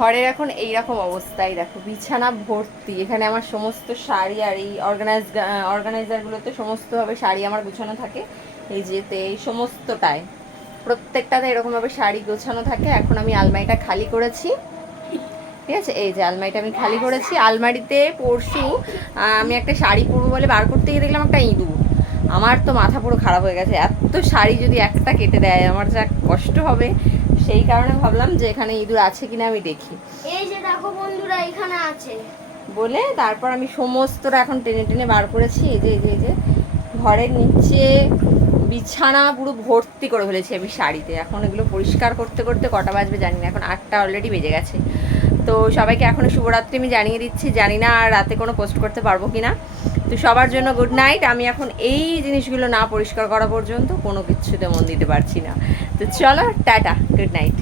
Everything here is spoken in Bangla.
ঘরের এখন এইরকম অবস্থায় দেখো, বিছানা ভর্তি। এখানে আমার সমস্ত শাড়ি আর এই অর্গানাইজারগুলোতে সমস্তভাবে শাড়ি আমার গোছানো থাকে। এই যেতে এই সমস্তটায় প্রত্যেকটাতে এরকমভাবে শাড়ি গোছানো থাকে। এখন আমি আলমারিটা খালি করেছি, ঠিক আছে। এই যে আলমারিটা আমি খালি করেছি। আলমারিতে পরশু আমি একটা শাড়ি পরবো বলে বার করতে গিয়ে দেখলাম একটা ইঁদুর। আমার তো মাথা পুরো খারাপ হয়ে গেছে, এত শাড়ি যদি একটা কেটে দেয় আমার যা কষ্ট হবে। সেই কারণে ভাবলাম যে এখানে ইঁদুর আছে কিনা আমি দেখি। এই যে দেখো বন্ধুরা, এখানে আছে বলে তারপর আমি সমস্তটা এখন টেনে টেনে বার করেছি। এই যে ঘরের নিচে বিছানা পুরো ভর্তি করে ফেলেছি আমি শাড়িতে। এখন এগুলো পরিষ্কার করতে করতে কটা বাজবে জানি না, এখন 8টা অলরেডি বেজে গেছে। তো সবাইকে এখনও শুভরাত্রি আমি জানিয়ে দিচ্ছি, জানি না আর রাতে কোনো পোস্ট করতে পারবো কি না। তো সবার জন্য গুড নাইট। আমি এখন এই জিনিসগুলো না পরিষ্কার করা পর্যন্ত কোনো কিছুতে মন দিতে পারছি না। তো চলো টাটা, গুড নাইট।